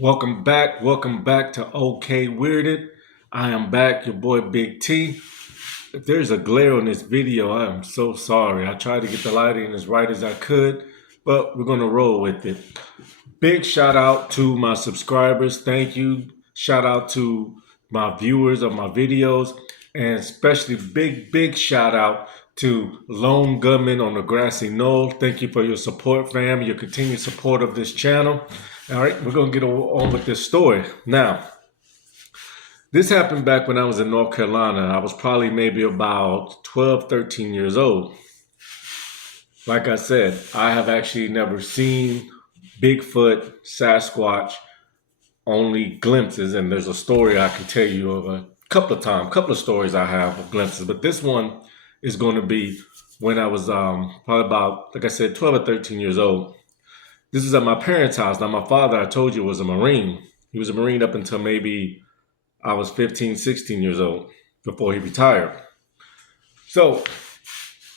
Welcome back to OK Weirded. I am back, your boy Big T. If there's a glare on this video, I am so sorry. I tried to get the lighting as right as I could, but we're gonna roll with it. Big shout out to my subscribers. Thank you. Shout out to my viewers of my videos, and especially big shout out to Lone Gunman on the Grassy Knoll. Thank you for your support, fam, your continued support of this channel. All right, we're going to get on with this story. Now, this happened back when I was in North Carolina. I was probably maybe about 12, 13 years old. Like I said, I have actually never seen Bigfoot, Sasquatch, only glimpses. And there's a story I can tell you of a couple of stories I have of glimpses. But this one is going to be when I was probably about, like I said, 12 or 13 years old. This is at my parents' house. Now, my father, I told you, was a Marine. He was a Marine up until maybe I was 15, 16 years old before he retired. So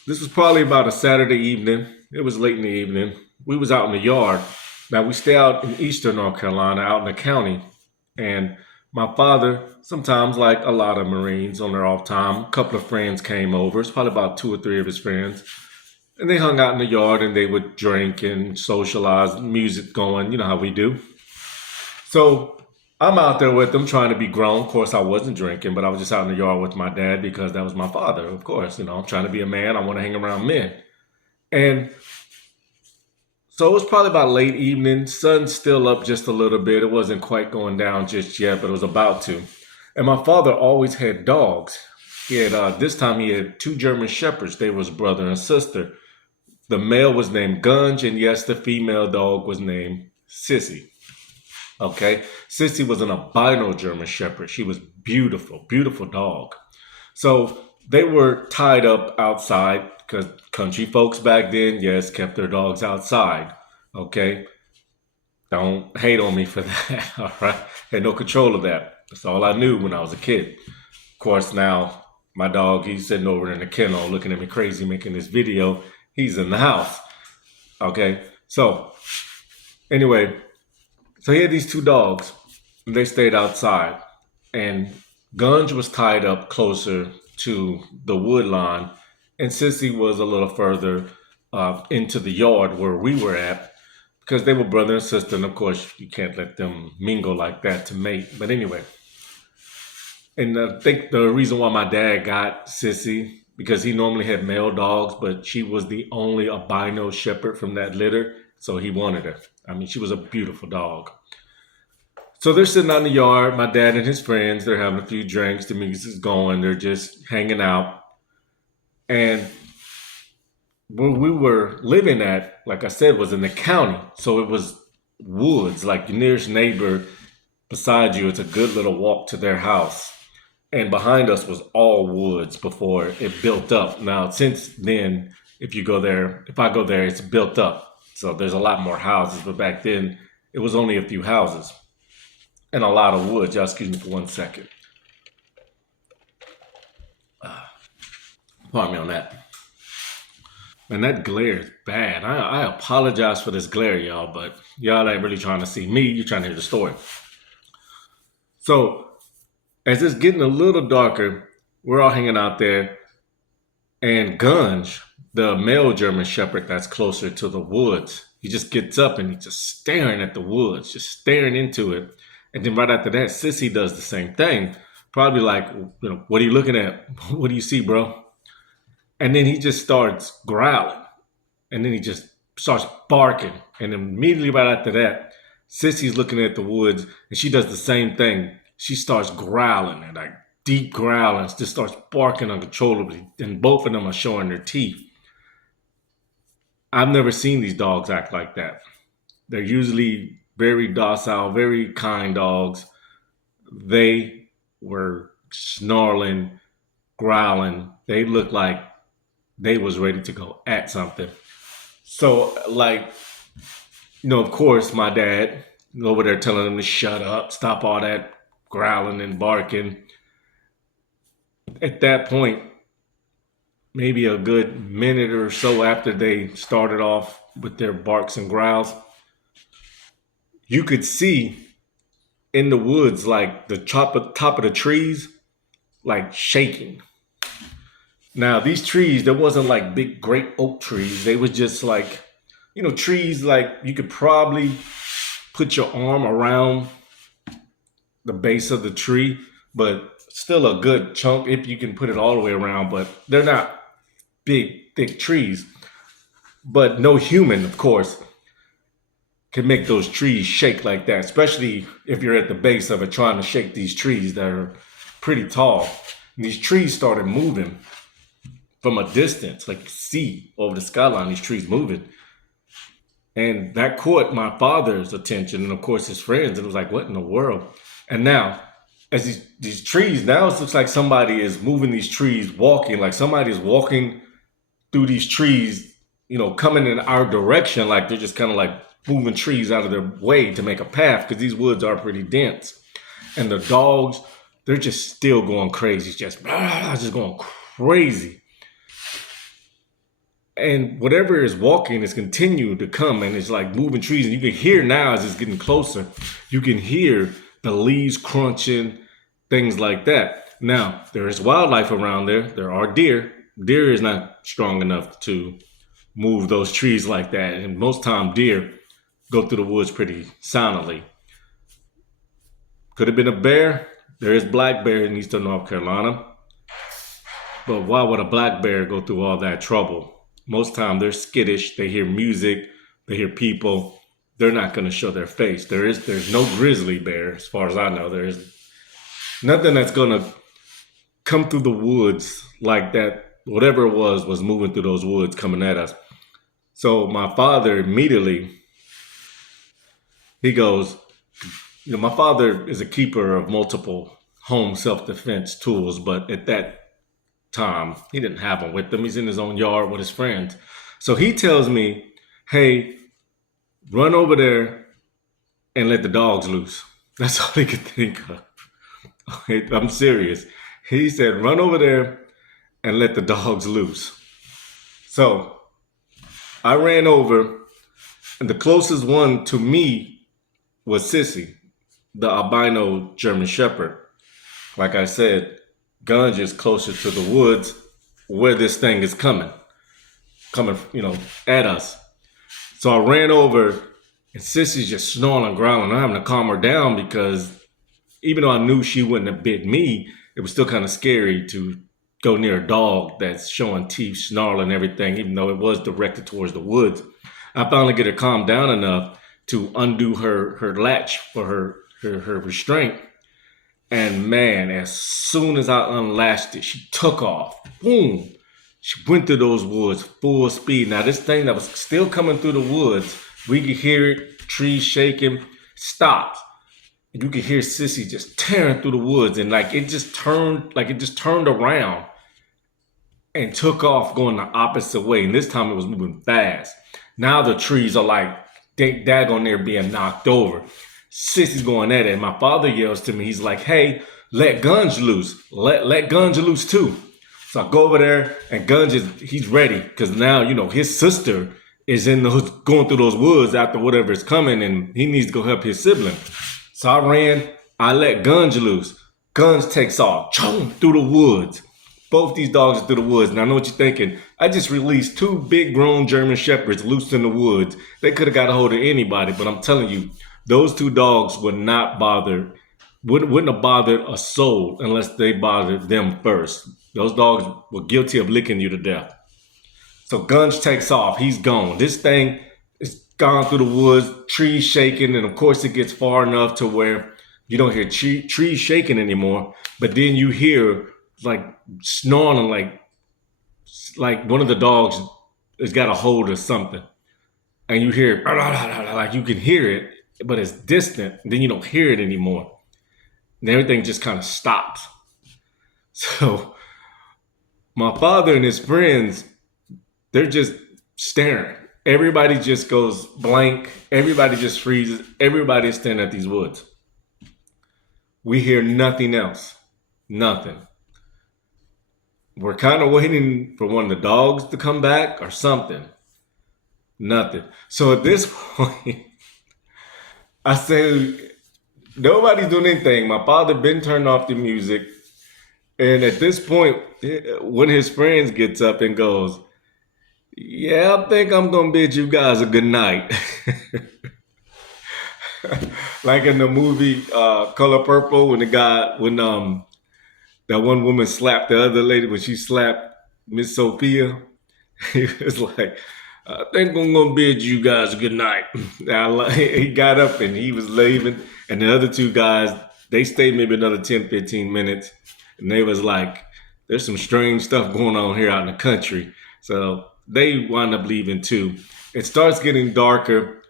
this was probably about a Saturday evening. It was late in the evening. We was out in the yard. Now, we stay out in eastern North Carolina, out in the county. And my father, sometimes like a lot of Marines on their off time, a couple of friends came over. It's probably about 2 or 3 of his friends. And they hung out in the yard and they would drink and socialize, music going, you know how we do. So I'm out there with them trying to be grown. Of course, I wasn't drinking, but I was just out in the yard with my dad because that was my father, of course. You know, I'm trying to be a man. I want to hang around men. And so it was probably about late evening. Sun's still up just a little bit. It wasn't quite going down just yet, but it was about to. And my father always had dogs. He had, this time he had 2 German Shepherds. They was brother and sister. The male was named Gunge, and yes, the female dog was named Sissy. Okay, Sissy was an albino German Shepherd. She was beautiful, beautiful dog. So they were tied up outside because country folks back then, yes, kept their dogs outside. Okay, don't hate on me for that. All right, had no control of that. That's all I knew when I was a kid. Of course, now my dog, he's sitting over in the kennel looking at me crazy making this video. He's in the house. Okay. So anyway, so he had these 2 dogs. And they stayed outside. And Gunge was tied up closer to the wood line. And Sissy was a little further into the yard where we were at. Because they were brother and sister. And of course, you can't let them mingle like that to mate. But anyway. And I think the reason why my dad got Sissy, because he normally had male dogs, but she was the only albino shepherd from that litter, so he wanted her. I mean, she was a beautiful dog. So they're sitting out in the yard, my dad and his friends, they're having a few drinks, the music's going, they're just hanging out. And where we were living at, like I said, was in the county. So it was woods, like your nearest neighbor beside you, it's a good little walk to their house. And behind us was all woods before it built up. Now, since then, if I go there, it's built up. So there's a lot more houses. But back then, it was only a few houses and a lot of woods. Y'all excuse me for 1 second. Pardon me on that. And that glare is bad. I apologize for this glare, y'all, but y'all ain't really trying to see me. You're trying to hear the story. So as it's getting a little darker, we're all hanging out there. And Gunge, the male German Shepherd that's closer to the woods, he just gets up and he's just staring at the woods, just staring into it. And then right after that, Sissy does the same thing. Probably like, you know, what are you looking at? What do you see, bro? And then he just starts growling. And then he just starts barking. And immediately right after that, Sissy's looking at the woods and she does the same thing. She starts growling and like deep growling, just starts barking uncontrollably. And both of them are showing their teeth. I've never seen these dogs act like that. They're usually very docile, very kind dogs. They were snarling, growling. They looked like they was ready to go at something. So like, you know, of course, my dad over there telling them to shut up, stop all that growling and barking. At that point, maybe a good minute or so after they started off with their barks and growls, you could see in the woods, like the top of the trees, like shaking. Now these trees, there wasn't like big great oak trees. They was just like, trees like you could probably put your arm around the base of the tree, but still a good chunk if you can put it all the way around. But they're not big, thick trees. But no human, of course, can make those trees shake like that, especially if you're at the base of it trying to shake these trees that are pretty tall. And these trees started moving from a distance, like see over the skyline, these trees moving. And that caught my father's attention and of course his friends. And it was like, what in the world? And now, as these trees, now it looks like somebody is moving these trees, walking, like somebody is walking through these trees, coming in our direction, like they're just kind of like moving trees out of their way to make a path because these woods are pretty dense. And the dogs, they're just still going crazy, just going crazy. And whatever is walking is continuing to come and it's like moving trees. And you can hear now as it's getting closer, you can hear the leaves crunching, things like that. Now, there is wildlife around there. There are deer. Deer is not strong enough to move those trees like that. And most time deer go through the woods pretty soundly. Could have been a bear. There is black bear in eastern North Carolina. But why would a black bear go through all that trouble? Most time they're skittish. They hear music. They hear people. They're not going to show their face. There's no grizzly bear, as far as I know. There's nothing that's going to come through the woods like that. Whatever it was moving through those woods coming at us. So my father immediately, he goes, my father is a keeper of multiple home self-defense tools, but at that time, he didn't have them with him. He's in his own yard with his friends. So he tells me, hey, run over there and let the dogs loose. That's all he could think of. I'm serious. He said, run over there and let the dogs loose. So I ran over, and the closest one to me was Sissy, the albino German Shepherd. Like I said, Gunge is closer to the woods where this thing is coming, at us. So I ran over, and Sissy's just snoring and growling. I'm having to calm her down because even though I knew she wouldn't have bit me, it was still kind of scary to go near a dog that's showing teeth, snarling, everything, even though it was directed towards the woods. I finally get her calmed down enough to undo her latch for her restraint. And man, as soon as I unlatched it, she took off. Boom! She went through those woods full speed. Now this thing that was still coming through the woods, we could hear it, trees shaking, stopped. And you could hear Sissy just tearing through the woods, and it just turned around and took off going the opposite way. And this time it was moving fast. Now the trees are like daggone near being knocked over. Sissy's going at it. And my father yells to me. He's like, hey, let Gunge loose. Let Gunge loose too. So I go over there and Gunge he's ready. Because now, his sister is going through those woods after whatever is coming. And he needs to go help his sibling. So I ran. I let Gunge loose. Gunge takes off through the woods. Both these dogs are through the woods. And I know what you're thinking. I just released 2 big grown German Shepherds loose in the woods. They could have got a hold of anybody. But I'm telling you, those 2 dogs wouldn't have bothered a soul unless they bothered them first. Those dogs were guilty of licking you to death. So Gunge takes off. He's gone. This thing is gone through the woods, trees shaking, and of course it gets far enough to where you don't hear trees shaking anymore. But then you hear like snoring, like one of the dogs has got a hold of something, and you hear like you can hear it. But it's distant, then you don't hear it anymore. And everything just kind of stops. So my father and his friends, they're just staring. Everybody just goes blank. Everybody just freezes. Everybody is staring at these woods. We hear nothing else. Nothing. We're kind of waiting for one of the dogs to come back or something. Nothing. So at this point, I say, Nobody's doing anything. My father been turned off the music. And at this point, one of his friends gets up and goes, "Yeah, I think I'm gonna bid you guys a good night." Like in the movie Color Purple, when that one woman slapped the other lady when she slapped Miss Sophia. He was like, "I think I'm gonna bid you guys a good night." He got up and he was leaving, and the other two guys, they stayed maybe another 10, 15 minutes, and they was like, "There's some strange stuff going on here out in the country." So they wound up leaving too. It starts getting darker.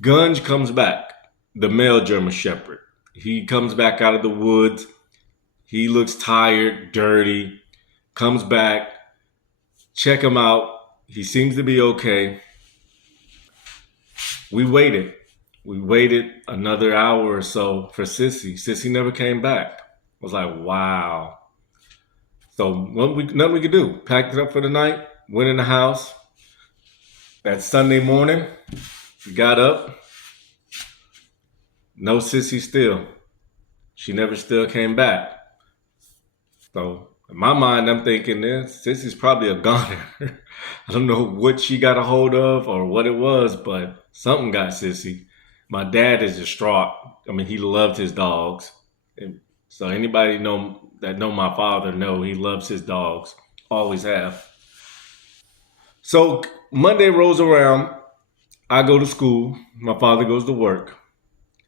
Gunge comes back, the male German Shepherd. He comes back out of the woods. He looks tired, dirty, comes back, check him out. He seems to be okay. We waited. We waited another hour or so for Sissy. Sissy never came back. I was like, wow. So nothing we could do. Packed it up for the night, went in the house. That Sunday morning, we got up. No Sissy still. She never still came back. So in my mind, I'm thinking this Sissy's probably a goner. I don't know what she got a hold of or what it was, but something got Sissy. My dad is distraught. I mean, he loved his dogs. And so anybody know my father know he loves his dogs. Always have. So Monday rolls around. I go to school. My father goes to work.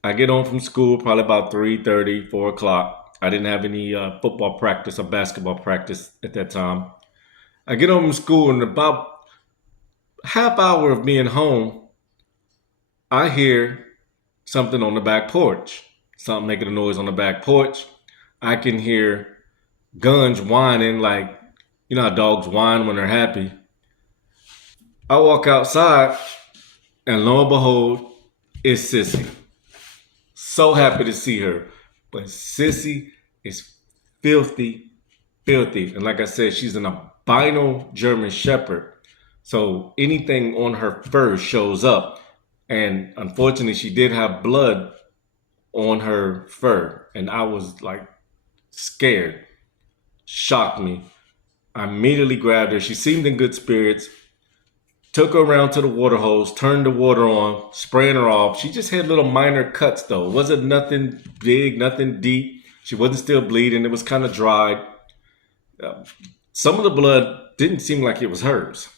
I get home from school probably about 3:30, 4 o'clock. I didn't have any football practice or basketball practice at that time. I get home from school, and about half hour of being home, I hear something on the back porch. Something making a noise on the back porch. I can hear Gunge whining like, you know how dogs whine when they're happy. I walk outside, and lo and behold, it's Sissy. So happy to see her. But Sissy is filthy, filthy. And like I said, she's an albino German Shepherd. So anything on her fur shows up. And unfortunately, she did have blood on her fur. And I was like scared, shocked me. I immediately grabbed her. She seemed in good spirits. Took her around to the water hose, turned the water on, spraying her off. She just had little minor cuts though. It wasn't nothing big, nothing deep. She wasn't still bleeding. It was kind of dry. Uh, some of the blood didn't seem like it was hers.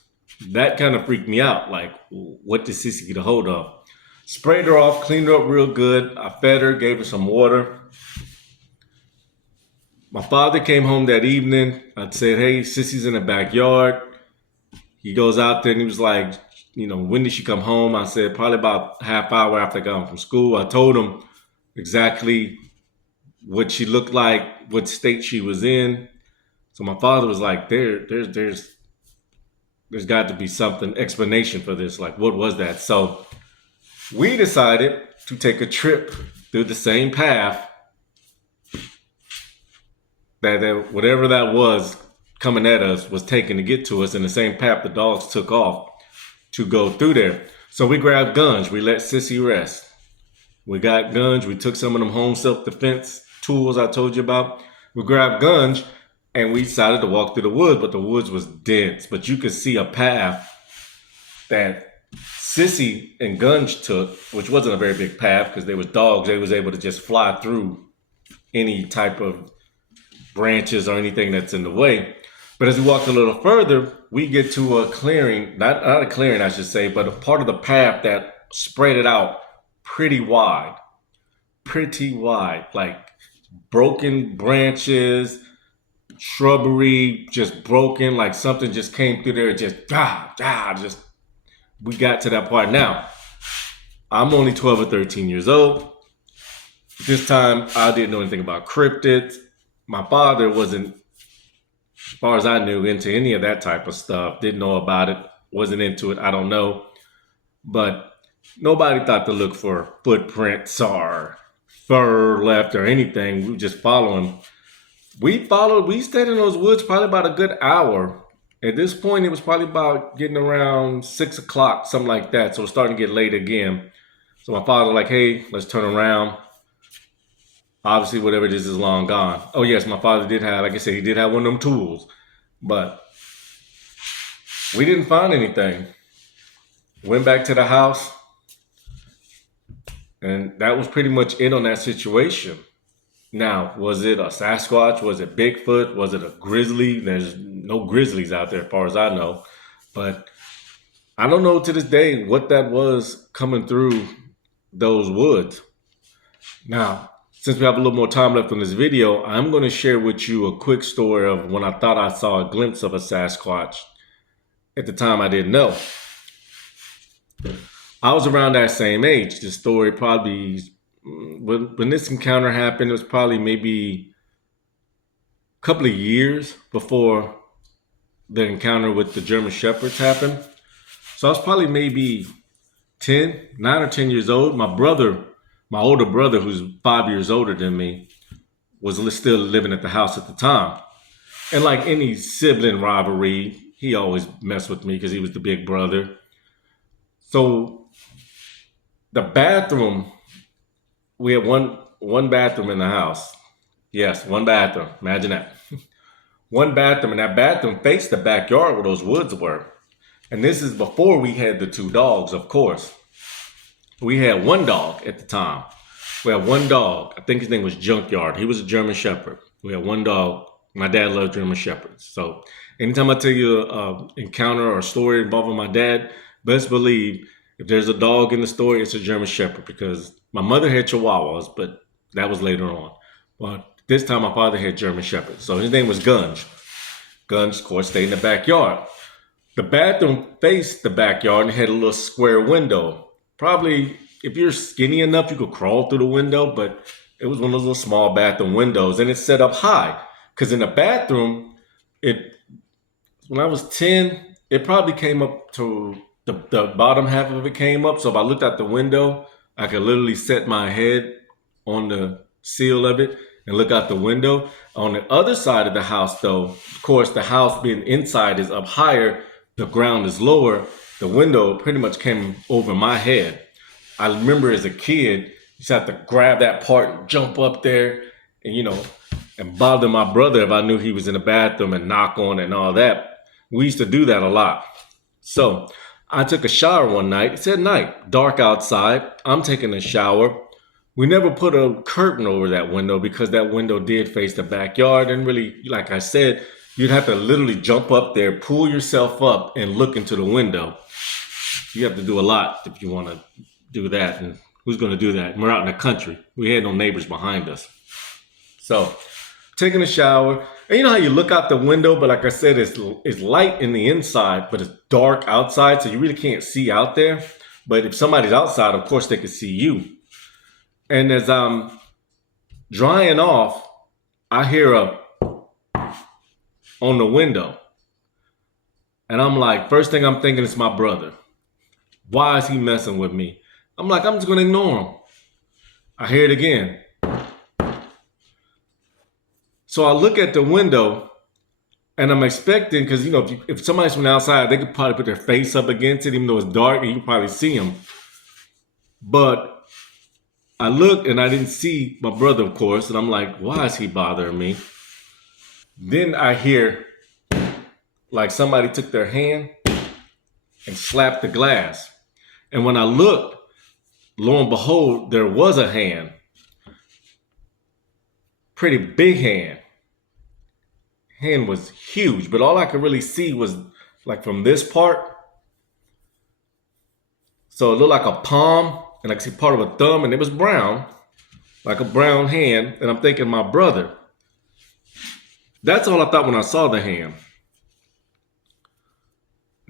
That kind of freaked me out. Like, what did Sissy get a hold of? Sprayed her off, cleaned her up real good. I fed her, gave her some water. My father came home that evening. I said, "Hey, Sissy's in the backyard." He goes out there and he was like, "When did she come home?" I said, "Probably about half hour after I got home from school." I told him exactly what she looked like, what state she was in. So my father was like, there's got to be something, explanation for this. Like, what was that? So we decided to take a trip through the same path that whatever that was coming at us was taking to get to us, in the same path the dogs took off to go through there. So we grabbed guns. We let Sissy rest. We got guns. We took some of them home self-defense tools I told you about. We grabbed guns and we decided to walk through the woods, but the woods was dense. But you could see a path that Sissy and Gunge took, which wasn't a very big path because they was dogs. They was able to just fly through any type of branches or anything that's in the way. But as we walked a little further, we get to a clearing, not a clearing, I should say, but a part of the path that spread it out pretty wide, like broken branches, shrubbery, just broken, like something just came through there, just we got to that part. Now, I'm only 12 or 13 years old. This time, I didn't know anything about cryptids. My father wasn't, as far as I knew, into any of that type of stuff. Didn't know about it. Wasn't into it. I don't know. But nobody thought to look for footprints or fur left or anything. We were just following. We stayed in those woods probably about a good hour. At this point, it was probably about getting around 6 o'clock, something like that. So it was starting to get late again. So my father was like, "Hey, let's turn around." Obviously, whatever it is long gone. Oh yes, my father did have, like I said, he did have one of them tools, but we didn't find anything. Went back to the house, and that was pretty much it on that situation. Now, was it a Sasquatch? Was it Bigfoot? Was it a grizzly? There's no grizzlies out there, as far as I know. But I don't know to this day what that was coming through those woods. Now, since we have a little more time left on this video, I'm going to share with you a quick story of when I thought I saw a glimpse of a Sasquatch. At the time, I didn't know. I was around that same age. The story probably, when this encounter happened, it was probably maybe a couple of years before the encounter with the German Shepherds happened. So I was probably maybe 9 or 10 years old. My older brother, who's 5 years older than me, was still living at the house at the time. And like any sibling rivalry, he always messed with me because he was the big brother. So the bathroom, we had one bathroom in the house. Yes, one bathroom. Imagine that. One bathroom, and that bathroom faced the backyard where those woods were. And this is before we had the two dogs, of course. We had one dog at the time. We had one dog. I think his name was Junkyard. He was a German Shepherd. We had one dog. My dad loved German Shepherds. So anytime I tell you an encounter or a story involving my dad, best believe if there's a dog in the story, it's a German Shepherd, because my mother had Chihuahuas, but that was later on. But this time my father had German Shepherds. So his name was Gunge. Gunge, of course, stayed in the backyard. The bathroom faced the backyard and had a little square window. Probably, if you're skinny enough, you could crawl through the window, but it was one of those little small bathroom windows, and it's set up high. Because in the bathroom, when I was 10, it probably came up to the bottom half of it came up. So if I looked out the window, I could literally set my head on the seal of it and look out the window. On the other side of the house, though, of course, the house being inside is up higher, the ground is lower. The window pretty much came over my head. I remember as a kid, you just have to grab that part and jump up there and bother my brother if I knew he was in the bathroom and knock on it and all that. We used to do that a lot. So I took a shower one night. It's at night, dark outside. I'm taking a shower. We never put a curtain over that window because that window did face the backyard. And really, like I said, you'd have to literally jump up there, pull yourself up, and look into the window. You have to do a lot if you want to do that. And who's going to do that? And we're out in the country. We had no neighbors behind us. So taking a shower. And you know how you look out the window, but like I said, it's light in the inside, but it's dark outside. So you really can't see out there. But if somebody's outside, of course, they can see you. And as I'm drying off, I hear on the window. And I'm like, first thing I'm thinking is my brother. Why is he messing with me? I'm like, I'm just going to ignore him. I hear it again. So I look at the window and I'm expecting, because, if somebody's from outside, they could probably put their face up against it, even though it's dark, and you can probably see them. But I looked and I didn't see my brother, of course. And I'm like, why is he bothering me? Then I hear like somebody took their hand and slapped the glass. And when I looked, lo and behold, there was a hand. Pretty big hand. Hand was huge, but all I could really see was like from this part. So it looked like a palm, and I could see part of a thumb, and it was brown, like a brown hand. And I'm thinking, my brother. That's all I thought when I saw the hand.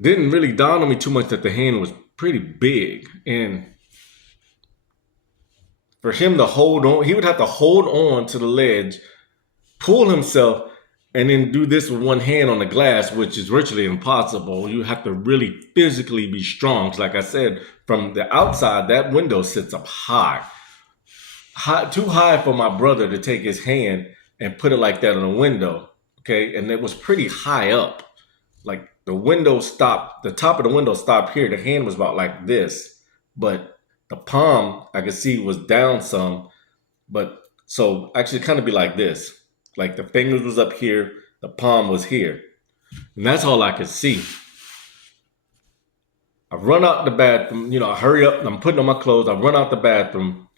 Didn't really dawn on me too much that the hand was pretty big. And for him to hold on, he would have to hold on to the ledge, pull himself, and then do this with one hand on the glass, which is virtually impossible. You have to really physically be strong. Like I said, from the outside, that window sits up high. Too high for my brother to take his hand and put it like that on the window. Okay. And it was pretty high up. Like the window stopped, the top of the window stopped here. The hand was about like this, but the palm I could see was down some, but So actually kind of be like this. Like the fingers was up here, the palm was here. And that's all I could see. I run out the bathroom, I hurry up, I'm putting on my clothes, I run out the bathroom.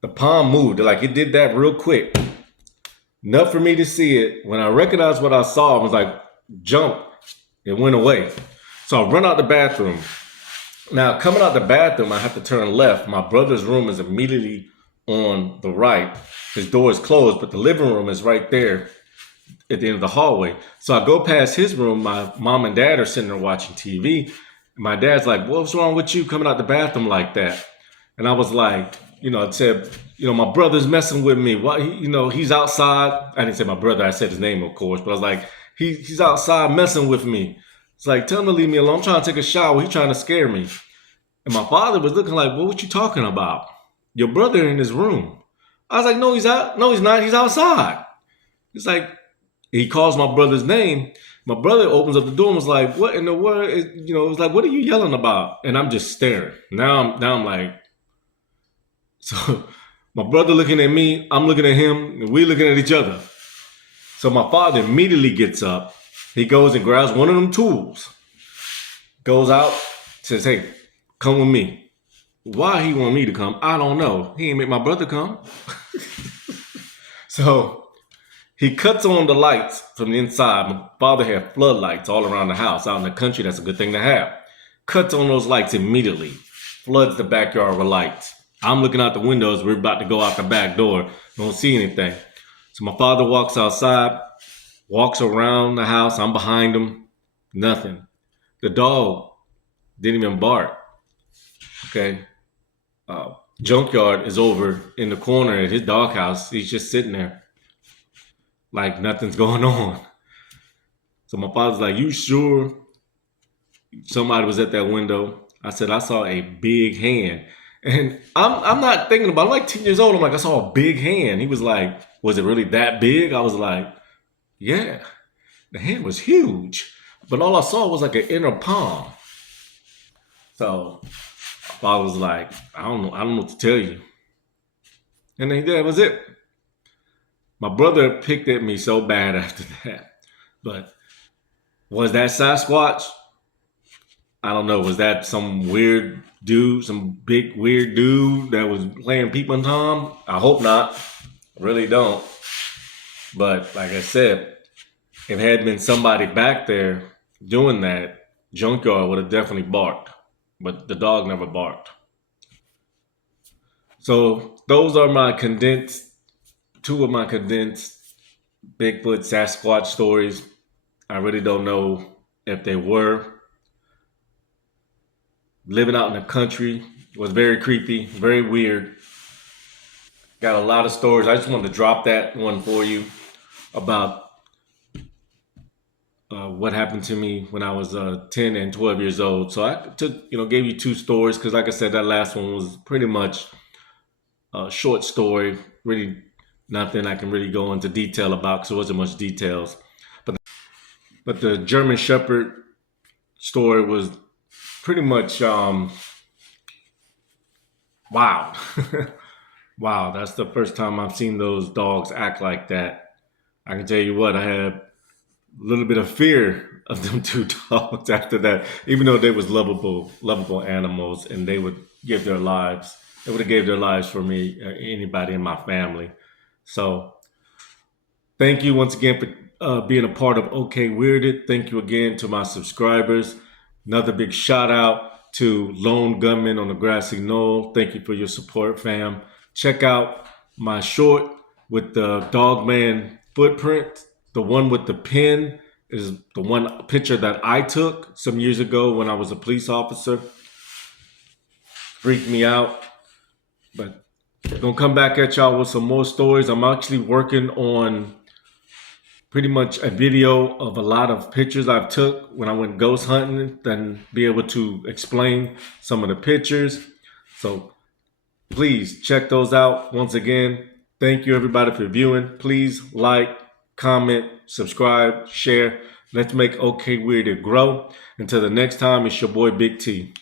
The palm moved. Like it did that real quick. Enough for me to see it. When I recognized what I saw, I was like, jump. It went away. So I run out the bathroom. Now, coming out the bathroom, I have to turn left. My brother's room is immediately on the right. His door is closed, but the living room is right there at the end of the hallway. So I go past his room. My mom and dad are sitting there watching TV. My dad's like, what's wrong with you coming out the bathroom like that? And I was like, it said, my brother's messing with me. Why, he's outside. I didn't say my brother. I said his name, of course. But I was like, he's outside messing with me. It's like, tell him to leave me alone. I'm trying to take a shower. He's trying to scare me. And my father was looking like, what you talking about? Your brother in his room. I was like, no, he's out. No, he's not. He's outside. It's like, he calls my brother's name. My brother opens up the door and was like, what in the world? It was like, what are you yelling about? And I'm just staring. Now I'm like, so my brother looking at me, I'm looking at him, and we're looking at each other. So my father immediately gets up. He goes and grabs one of them tools, goes out, says, hey, come with me. Why he want me to come, I don't know. He ain't make my brother come. So he cuts on the lights from the inside. My father had floodlights all around the house. Out in the country, that's a good thing to have. Cuts on those lights immediately. Floods the backyard with lights. I'm looking out the windows. We're about to go out the back door. Don't see anything. So my father walks outside, walks around the house. I'm behind him. Nothing. The dog didn't even bark. Okay. Junkyard is over in the corner at his doghouse. He's just sitting there like nothing's going on. So my father's like, you sure somebody was at that window? I said, I saw a big hand. And I'm not thinking about it. I'm like 10 years old. I'm like, I saw a big hand. He was like, was it really that big? I was like, yeah, the hand was huge. But all I saw was like an inner palm. So my father was like, I don't know what to tell you. And then that was it. My brother picked at me so bad after that. But was that Sasquatch? I don't know. Was that some weird dude, some big weird dude that was playing Peeping Tom? I hope not. I really don't. But like I said, if it had been somebody back there doing that, Junkyard would have definitely barked. But the dog never barked. So those are two of my condensed Bigfoot Sasquatch stories. I really don't know if they were. Living out in the country was very creepy, very weird. Got a lot of stories. I just wanted to drop that one for you about what happened to me when I was 10 and 12 years old. So I gave you two stories because, like I said, that last one was pretty much a short story. Really nothing I can really go into detail about because there wasn't much details. But the German Shepherd story was pretty much wow. Wow, that's the first time I've seen those dogs act like that. I can tell you what, I had a little bit of fear of them two dogs after that, even though they was lovable animals, and they would give their lives. They would have gave their lives for me, or anybody in my family. So thank you once again for being a part of OK Weirded. Thank you again to my subscribers. Another big shout out to Lone Gunman on the Grassy Knoll. Thank you for your support, fam. Check out my short with the Dogman footprint. The one with the pin is the one picture that I took some years ago when I was a police officer. Freaked me out. But I'm going to come back at y'all with some more stories. I'm actually working on pretty much a video of a lot of pictures I've took when I went ghost hunting, and be able to explain some of the pictures. So please check those out. Once again, thank you everybody for viewing. Please like, comment, subscribe, share. Let's make OK Weirded grow. Until the next time, it's your boy Big T.